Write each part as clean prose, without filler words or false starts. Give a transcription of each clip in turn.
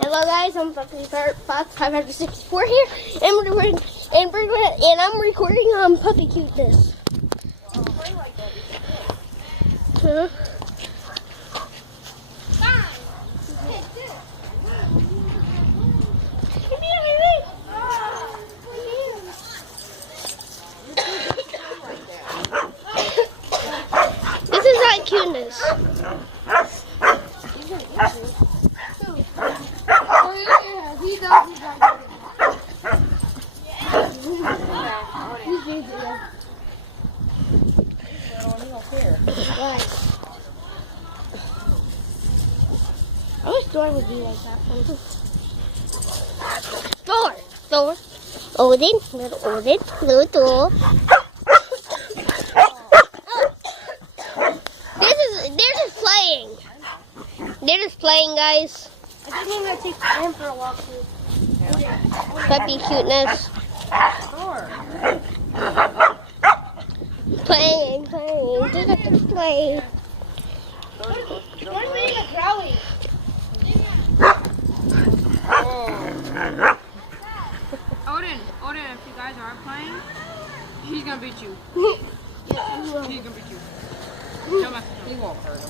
Hello guys, I'm Puppy Fox 564 here, and I'm recording on puppy cuteness. Huh? This is not cuteness. I wish Thor would be like that one. Thor. Odin, little Thor. They're just playing. They're just playing, guys. I think I'm gonna take him for a walk too. Puppy cuteness. Playing. They got to play. Thor's being a growly. Odin, if you guys aren't playing, he's gonna beat you. He's gonna beat you. No, he won't hurt him.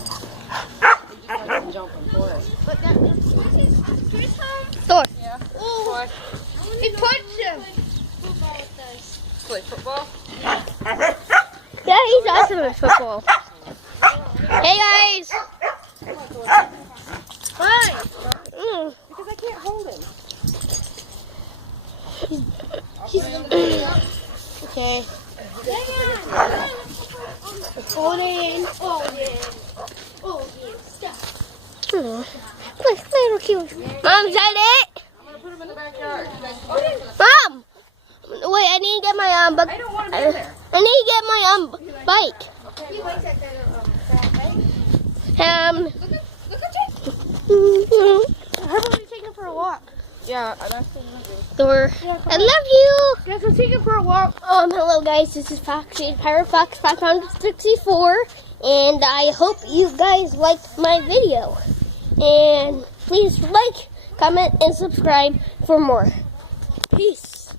He just likes to jump and play. But that is Thor. Yeah. Oh, he punched him. Play football? Yeah, he's awesome at football. Hey guys. Why? Because I can't hold him. Okay. Odin, stop. Little cute. Mom, is that it? I'm gonna put him in the backyard. Mom. Wait, I need to get my I don't want him in there. I need to get my bike. He waits at the Look at you. How about we take him for a walk? Yeah, that's what I'm gonna do. Thor. I love you. Guys, let's take him for a walk. Hello guys, this is Foxy, Pirate Fox 564, and I hope you guys liked my video. And please like, comment, and subscribe for more. Peace.